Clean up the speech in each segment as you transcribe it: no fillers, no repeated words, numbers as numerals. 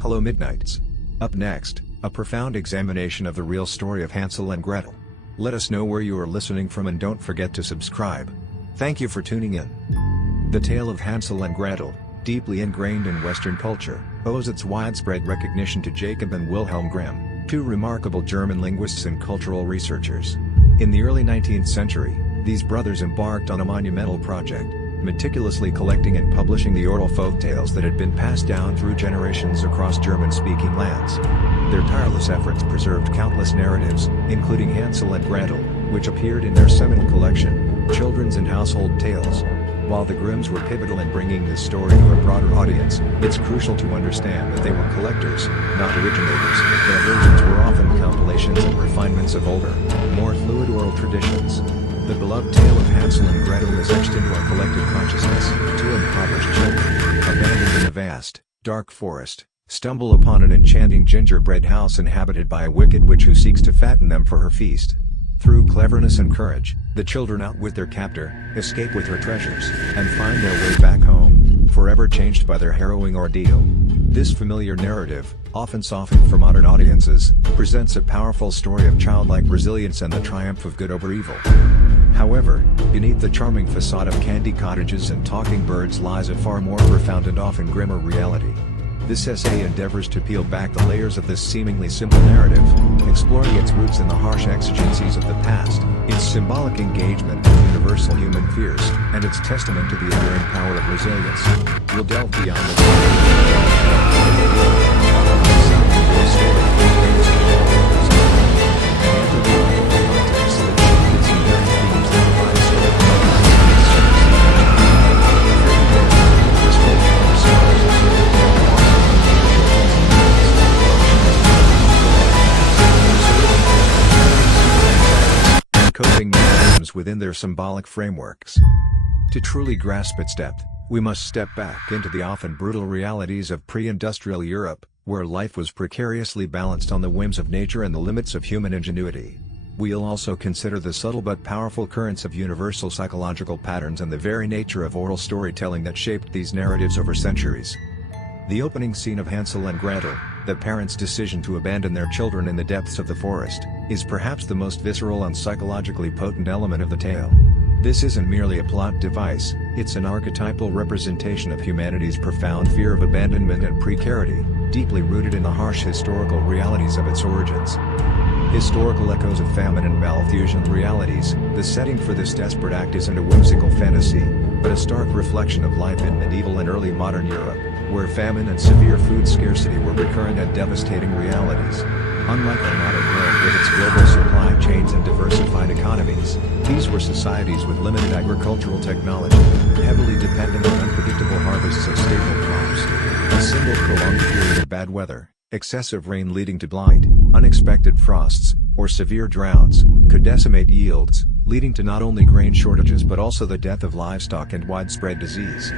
Hello Midnights. Up next, a profound examination of the real story of Hansel and Gretel. Let us know where you are listening from and don't forget to subscribe. Thank you for tuning in. The tale of Hansel and Gretel, deeply ingrained in Western culture, owes its widespread recognition to Jacob and Wilhelm Grimm, two remarkable German linguists and cultural researchers. In the early 19th century, these brothers embarked on a monumental project, meticulously collecting and publishing the oral folk tales that had been passed down through generations across German-speaking lands. Their tireless efforts preserved countless narratives, including Hansel and Gretel, which appeared in their seminal collection, Children's and Household Tales. While the Grimms were pivotal in bringing this story to a broader audience, it's crucial to understand that they were collectors, not originators. Their versions were often compilations and refinements of older, more fluid oral traditions. The beloved tale of Hansel and Gretel is etched into our collective consciousness. Two impoverished children, abandoned in a vast, dark forest, stumble upon an enchanting gingerbread house inhabited by a wicked witch who seeks to fatten them for her feast. Through cleverness and courage, the children outwit their captor, escape with her treasures, and find their way back home, forever changed by their harrowing ordeal. This familiar narrative, often softened for modern audiences, presents a powerful story of childlike resilience and the triumph of good over evil. However, beneath the charming facade of candy cottages and talking birds lies a far more profound and often grimmer reality. This essay endeavors to peel back the layers of this seemingly simple narrative, exploring its roots in the harsh exigencies of the past, its symbolic engagement with universal human fears, and its testament to the enduring power of resilience. We'll delve beyond coping mechanisms within their symbolic frameworks. To truly grasp its depth, we must step back into the often brutal realities of pre-industrial Europe, where life was precariously balanced on the whims of nature and the limits of human ingenuity. We'll also consider the subtle but powerful currents of universal psychological patterns and the very nature of oral storytelling that shaped these narratives over centuries. The opening scene of Hansel and Gretel, the parents' decision to abandon their children in the depths of the forest, is perhaps the most visceral and psychologically potent element of the tale. This isn't merely a plot device, it's an archetypal representation of humanity's profound fear of abandonment and precarity, deeply rooted in the harsh historical realities of its origins. Historical echoes of famine and Malthusian realities, the setting for this desperate act isn't a whimsical fantasy, but a stark reflection of life in medieval and early modern Europe, where famine and severe food scarcity were recurrent and devastating realities. Unlike the modern world with its global supply chains and diversified economies, these were societies with limited agricultural technology, heavily dependent on unpredictable harvests of staple crops. A single prolonged period of bad weather, excessive rain leading to blight, unexpected frosts, or severe droughts, could decimate yields, leading to not only grain shortages but also the death of livestock and widespread disease.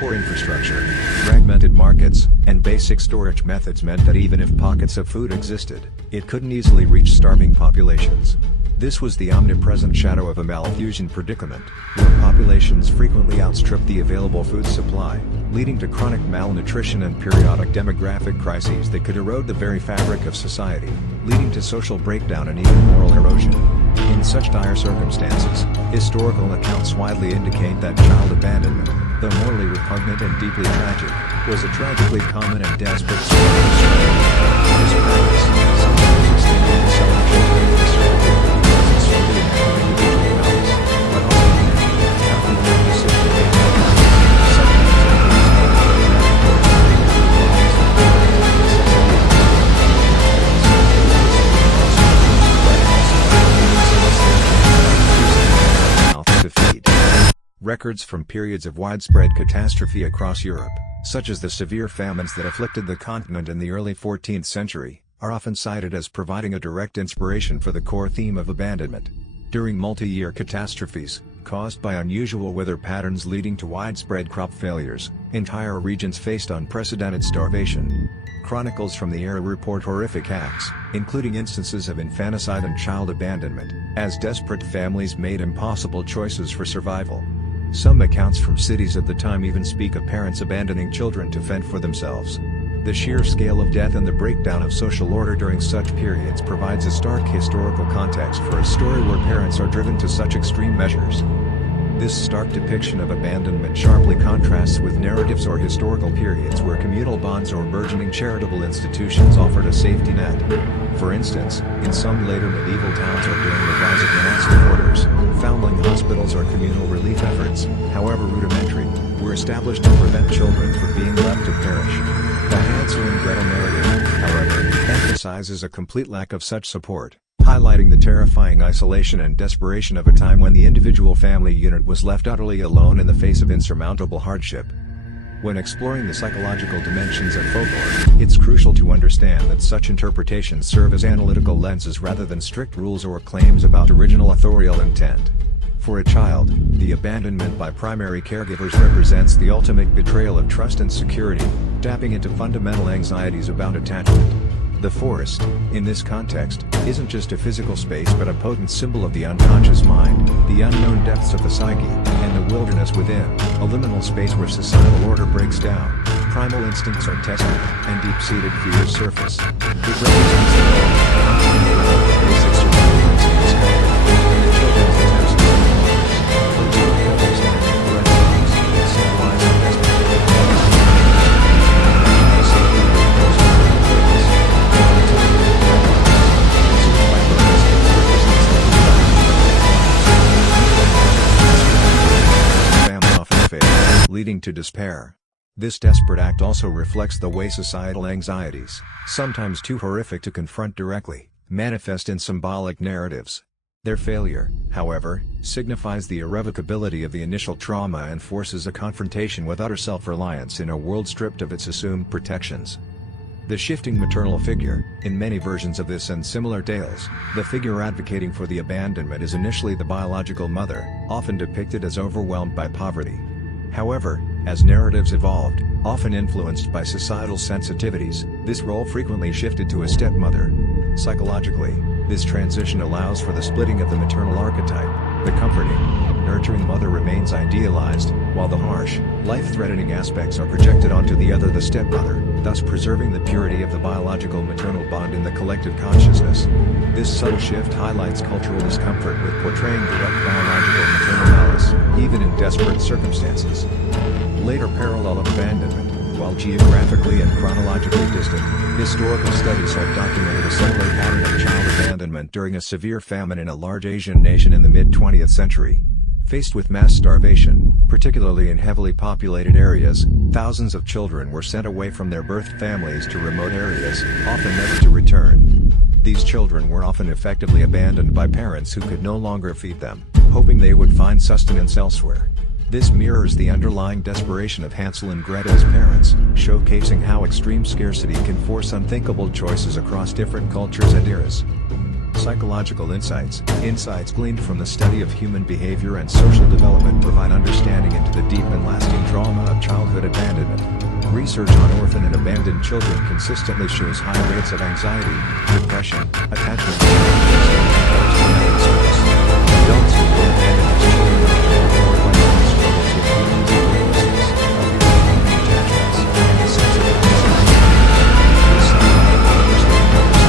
Poor infrastructure, fragmented markets, and basic storage methods meant that even if pockets of food existed, it couldn't easily reach starving populations. This was the omnipresent shadow of a Malthusian predicament, where populations frequently outstripped the available food supply, leading to chronic malnutrition and periodic demographic crises that could erode the very fabric of society, leading to social breakdown and even moral erosion. In such dire circumstances, historical accounts widely indicate that child abandonment, though morally repugnant and deeply tragic, was a tragically common and desperate strategy. This practice, sometimes extended to selling children for survival, was solely an act of individual malice, but often calculated decision-making, sometimes to feed. Records from periods of widespread catastrophe across Europe, such as the severe famines that afflicted the continent in the early 14th century, are often cited as providing a direct inspiration for the core theme of abandonment. During multi-year catastrophes, caused by unusual weather patterns leading to widespread crop failures, entire regions faced unprecedented starvation. Chronicles from the era report horrific acts, including instances of infanticide and child abandonment, as desperate families made impossible choices for survival. Some accounts from cities at the time even speak of parents abandoning children to fend for themselves. The sheer scale of death and the breakdown of social order during such periods provides a stark historical context for a story where parents are driven to such extreme measures. This stark depiction of abandonment sharply contrasts with narratives or historical periods where communal bonds or burgeoning charitable institutions offered a safety net. For instance, in some later medieval towns or during the rise of monastic orders, foundling hospitals or communal relief efforts, however rudimentary, were established to prevent children from being left to perish. The Hansel and Gretel narrative, however, emphasizes a complete lack of such support, highlighting the terrifying isolation and desperation of a time when the individual family unit was left utterly alone in the face of insurmountable hardship. When exploring the psychological dimensions of folklore, it's crucial to understand that such interpretations serve as analytical lenses rather than strict rules or claims about original authorial intent. For a child, the abandonment by primary caregivers represents the ultimate betrayal of trust and security, tapping into fundamental anxieties about attachment. The forest, in this context, isn't just a physical space but a potent symbol of the unconscious mind, the unknown depths of the psyche, and the wilderness within, a liminal space where societal order breaks down, primal instincts are tested, and deep-seated fears surface. It represents the basic survival instincts and the children's attempts to leading to despair. This desperate act also reflects the way societal anxieties, sometimes too horrific to confront directly, manifest in symbolic narratives. Their failure, however, signifies the irrevocability of the initial trauma and forces a confrontation with utter self-reliance in a world stripped of its assumed protections. The shifting maternal figure, in many versions of this and similar tales, the figure advocating for the abandonment is initially the biological mother, often depicted as overwhelmed by poverty. However, as narratives evolved, often influenced by societal sensitivities, this role frequently shifted to a stepmother. Psychologically, this transition allows for the splitting of the maternal archetype. The comforting, nurturing mother remains idealized, while the harsh, life-threatening aspects are projected onto the stepmother, thus preserving the purity of the biological maternal bond in the collective consciousness. This subtle shift highlights cultural discomfort with portraying direct biological maternal malice, even in desperate circumstances. Later parallel of abandonment. While geographically and chronologically distant, historical studies have documented a similar pattern of child abandonment during a severe famine in a large Asian nation in the mid-20th century. Faced with mass starvation, particularly in heavily populated areas, thousands of children were sent away from their birth families to remote areas, often never to return. These children were often effectively abandoned by parents who could no longer feed them, hoping they would find sustenance elsewhere. This mirrors the underlying desperation of Hansel and Gretel's parents, showcasing how extreme scarcity can force unthinkable choices across different cultures and eras. Psychological insights gleaned from the study of human behavior and social development provide understanding into the deep and lasting trauma of childhood abandonment. Research on orphan and abandoned children consistently shows high rates of anxiety, depression, attachment challenges, and post-traumatic stress. Adults who were abandoned as children often report lifelong struggles with feelings of hopelessness, of irredeemable attachments, and a sense of anxiety. This psychological understanding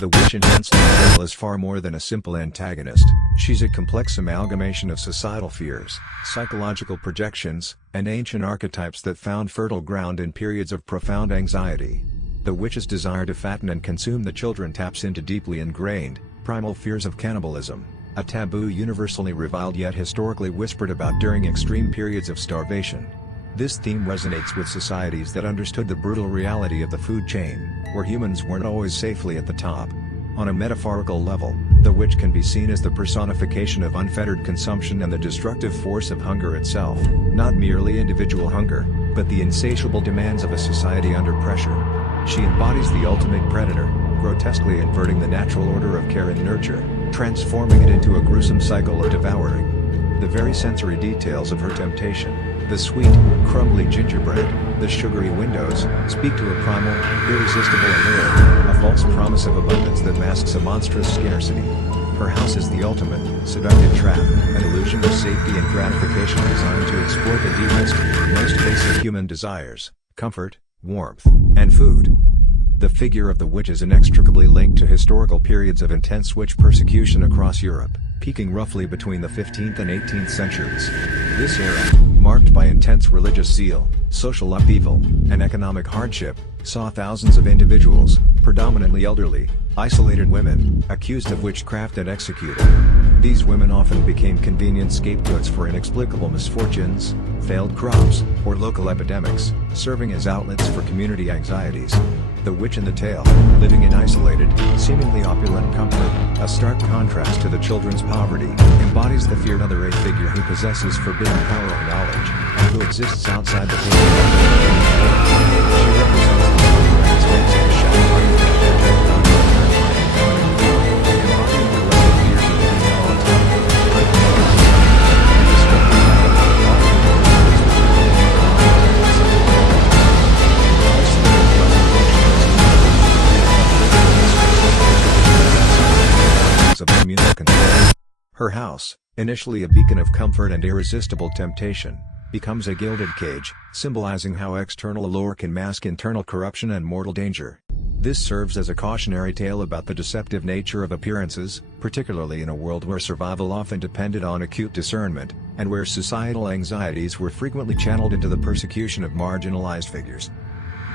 The witch in Hansel and Gretel is far more than a simple antagonist. She's a complex amalgamation of societal fears, psychological projections, and ancient archetypes that found fertile ground in periods of profound anxiety. The witch's desire to fatten and consume the children taps into deeply ingrained, primal fears of cannibalism, a taboo universally reviled yet historically whispered about during extreme periods of starvation. This theme resonates with societies that understood the brutal reality of the food chain, where humans weren't always safely at the top. On a metaphorical level, the witch can be seen as the personification of unfettered consumption and the destructive force of hunger itself, not merely individual hunger, but the insatiable demands of a society under pressure. She embodies the ultimate predator, grotesquely inverting the natural order of care and nurture, transforming it into a gruesome cycle of devouring. The very sensory details of her temptation, the sweet, crumbly gingerbread, the sugary windows, speak to a primal, irresistible allure, a false promise of abundance that masks a monstrous scarcity. Her house is the ultimate, seductive trap, an illusion of safety and gratification designed to exploit the deepest, most basic human desires: comfort, warmth, and food. The figure of the witch is inextricably linked to historical periods of intense witch persecution across Europe, peaking roughly between the 15th and 18th centuries. This era, marked by intense religious zeal, social upheaval, and economic hardship, saw thousands of individuals, predominantly elderly, isolated women, accused of witchcraft and executed. These women often became convenient scapegoats for inexplicable misfortunes, failed crops, or local epidemics, serving as outlets for community anxieties. The witch in the tale, living in isolated, seemingly opulent comfort, a stark contrast to the children's poverty, embodies the feared other, a figure who possesses forbidden power or knowledge, and who exists outside the pale. She represents the popularized space of the shadow projected onto a terrifying feminine figure, embodying the collective fears of female autonomy, primal, and destructive power, often of communal control. Her house, initially a beacon of comfort and irresistible temptation, becomes a gilded cage, symbolizing how external allure can mask internal corruption and mortal danger. This serves as a cautionary tale about the deceptive nature of appearances, particularly in a world where survival often depended on acute discernment, and where societal anxieties were frequently channeled into the persecution of marginalized figures.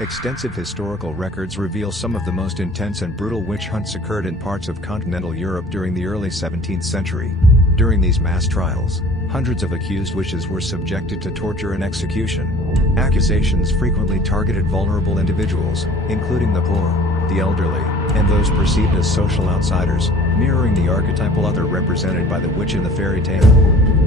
Extensive historical records reveal some of the most intense and brutal witch hunts occurred in parts of continental Europe during the early 17th century. During these mass trials, hundreds of accused witches were subjected to torture and execution. Accusations frequently targeted vulnerable individuals, including the poor, the elderly, and those perceived as social outsiders, mirroring the archetypal other represented by the witch in the fairy tale.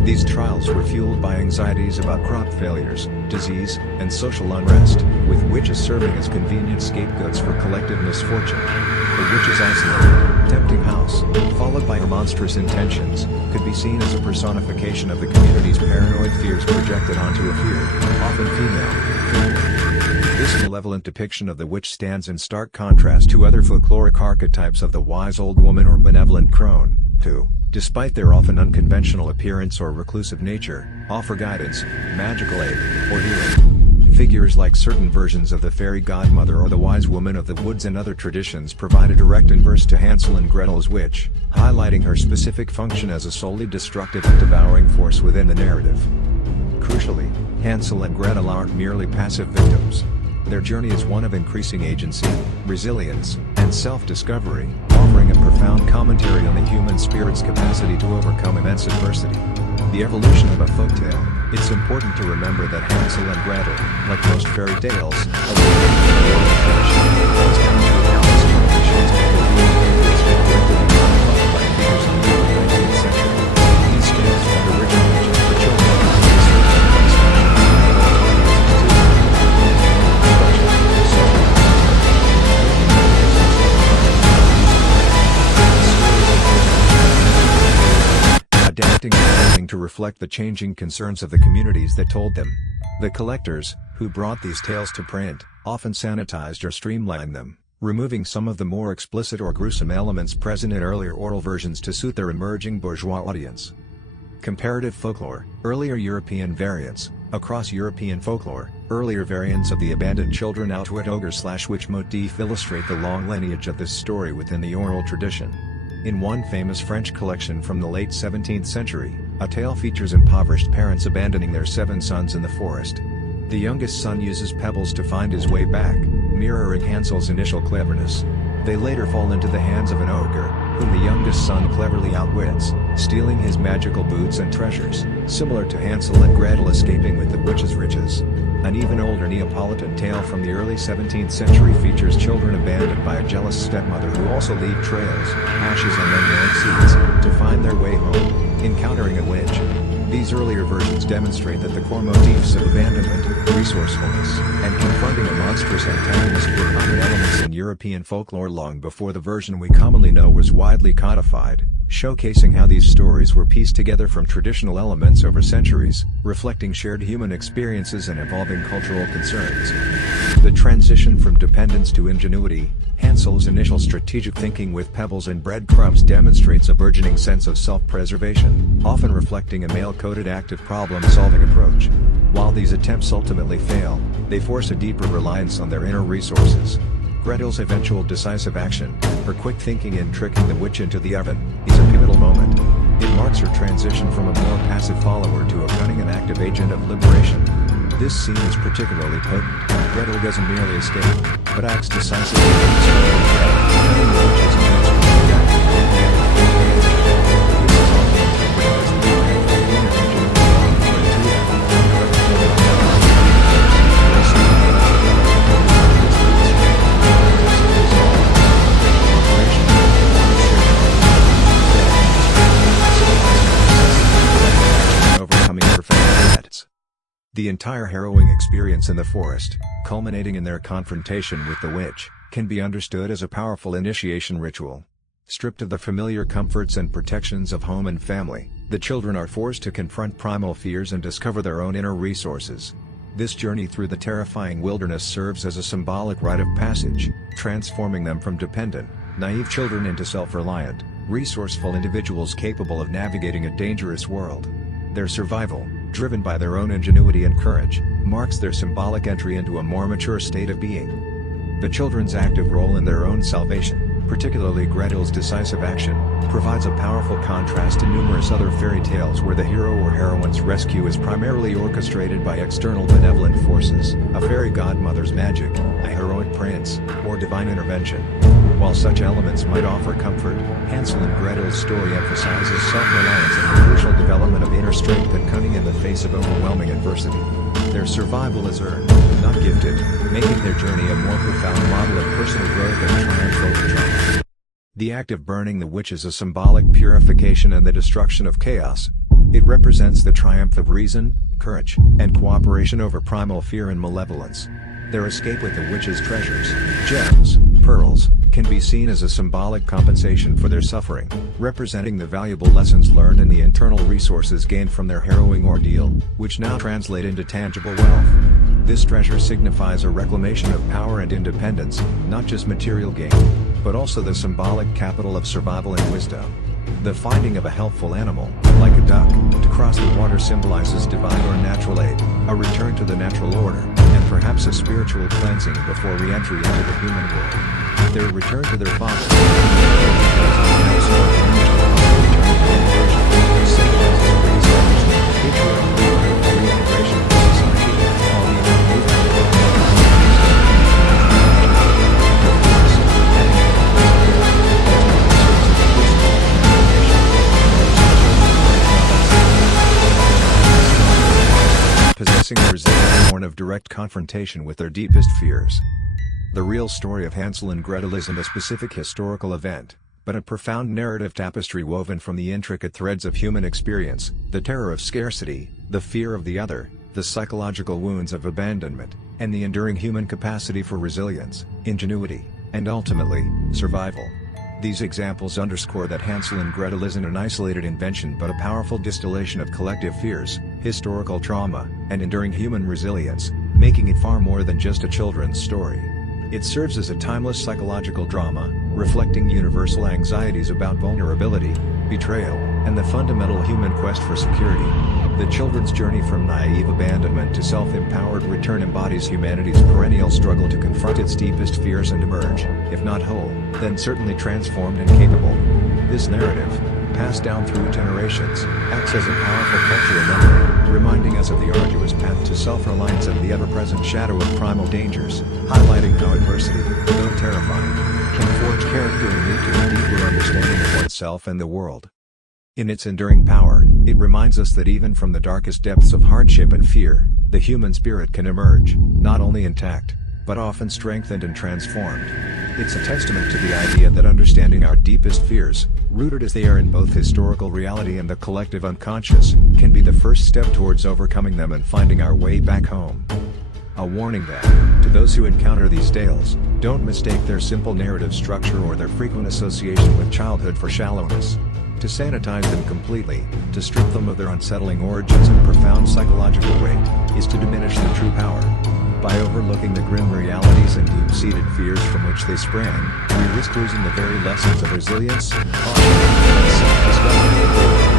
These trials were fueled by anxieties about crop failures, disease, and social unrest, with witches serving as convenient scapegoats for collective misfortune. The witch's isolated, tempting house, followed by her monstrous intentions, could be seen as a personification of the community's paranoid fears projected onto a feared, often female, figure. This malevolent depiction of the witch stands in stark contrast to other folkloric archetypes of the wise old woman or benevolent crone, who, despite their often unconventional appearance or reclusive nature, offer guidance, magical aid, or healing. Figures like certain versions of the fairy godmother or the wise woman of the woods and other traditions provide a direct inverse to Hansel and Gretel's witch, highlighting her specific function as a solely destructive and devouring force within the narrative. Crucially, Hansel and Gretel aren't merely passive victims. Their journey is one of increasing agency, resilience, and self-discovery, offering a profound commentary on the human spirit's capacity to overcome immense adversity. The evolution of a folktale, it's important to remember that Hansel and Gretel, like most fairy tales, originated from the oral tradition, comes down to countless generations before being collected and codified by figures in the early 19th century. These tales found origination for children, adapting and evolving to reflect the changing concerns of the communities that told them. The collectors, who brought these tales to print, often sanitized or streamlined them, removing some of the more explicit or gruesome elements present in earlier oral versions to suit their emerging bourgeois audience. Comparative folklore, earlier European variants. Across European folklore, earlier variants of the abandoned children outwit ogre/witch motif illustrate the long lineage of this story within the oral tradition. In one famous French collection from the late 17th century, a tale features impoverished parents abandoning their 7 sons in the forest. The youngest son uses pebbles to find his way back, mirroring Hansel's initial cleverness. They later fall into the hands of an ogre, whom the youngest son cleverly outwits, stealing his magical boots and treasures, similar to Hansel and Gretel escaping with the witch's riches. An even older Neapolitan tale from the early 17th century features children abandoned by a jealous stepmother who also leave trails, ashes and unknown seeds, to find their way home, encountering a witch. These earlier versions demonstrate that the core motifs of abandonment, resourcefulness, and confronting a monstrous antagonist were common elements in European folklore long before the version we commonly know was widely codified, showcasing how these stories were pieced together from traditional elements over centuries, reflecting shared human experiences and evolving cultural concerns. The transition from dependence to ingenuity, Hansel's initial strategic thinking with pebbles and breadcrumbs demonstrates a burgeoning sense of self-preservation, often reflecting a male-coded active problem-solving approach. While these attempts ultimately fail, they force a deeper reliance on their inner resources. Gretel's eventual decisive action, her quick thinking in tricking the witch into the oven, is a pivotal moment. It marks her transition from a more passive follower to a cunning and active agent of liberation. This scene is particularly potent. Gretel doesn't merely escape, but acts decisively to destroy the threat, turning the witches against her own death. This is often interpreted as the triumph of the inner overcoming profound threats. The entire harrowing experience in the forest, culminating in their confrontation with the witch, can be understood as a powerful initiation ritual. Stripped of the familiar comforts and protections of home and family, the children are forced to confront primal fears and discover their own inner resources. This journey through the terrifying wilderness serves as a symbolic rite of passage, transforming them from dependent, naive children into self-reliant, resourceful individuals capable of navigating a dangerous world. Their survival, driven by their own ingenuity and courage, marks their symbolic entry into a more mature state of being. The children's active role in their own salvation, particularly Gretel's decisive action, provides a powerful contrast to numerous other fairy tales where the hero or heroine's rescue is primarily orchestrated by external benevolent forces, a fairy godmother's magic, a heroic prince, or divine intervention. While such elements might offer comfort, Hansel and Gretel's story emphasizes self-reliance and the crucial development of inner strength and cunning in the face of overwhelming adversity. Their survival is earned, not gifted, making their journey a more profound model of personal growth and triumph over trauma. The act of burning the witch is a symbolic purification and the destruction of chaos. It represents the triumph of reason, courage, and cooperation over primal fear and malevolence. Their escape with the witch's treasures, gems, pearls, can be seen as a symbolic compensation for their suffering, representing the valuable lessons learned and the internal resources gained from their harrowing ordeal, which now translate into tangible wealth. This treasure signifies a reclamation of power and independence, not just material gain, but also the symbolic capital of survival and wisdom. The finding of a helpful animal, like a duck, to cross the water symbolizes divine or natural aid, a return to the natural order, and perhaps a spiritual cleansing before re-entry into the human world. Their return to their father possessing a resilience born of direct confrontation with their deepest fears. The real story of Hansel and Gretel isn't a specific historical event, but a profound narrative tapestry woven from the intricate threads of human experience, the terror of scarcity, the fear of the other, the psychological wounds of abandonment, and the enduring human capacity for resilience, ingenuity, and ultimately, survival. These examples underscore that Hansel and Gretel isn't an isolated invention but a powerful distillation of collective fears, historical trauma, and enduring human resilience, making it far more than just a children's story. It serves as a timeless psychological drama, reflecting universal anxieties about vulnerability, betrayal, and the fundamental human quest for security. The children's journey from naive abandonment to self-empowered return embodies humanity's perennial struggle to confront its deepest fears and emerge, if not whole, then certainly transformed and capable. This narrative, passed down through generations, acts as a powerful cultural memory, reminding us of the arduous path to self-reliance and the ever-present shadow of primal dangers, highlighting how adversity, though terrifying, can forge character and lead to a deeper understanding of oneself and the world. In its enduring power, it reminds us that even from the darkest depths of hardship and fear, the human spirit can emerge, not only intact, but often strengthened and transformed. It's a testament to the idea that understanding our deepest fears, rooted as they are in both historical reality and the collective unconscious, can be the first step towards overcoming them and finding our way back home. A warning that, to those who encounter these tales, don't mistake their simple narrative structure or their frequent association with childhood for shallowness. To sanitize them completely, to strip them of their unsettling origins and profound psychological weight, is to diminish their true power. By overlooking the grim realities and deep-seated fears from which they sprang, we risk losing the very lessons of resilience, caution, and self-discovery.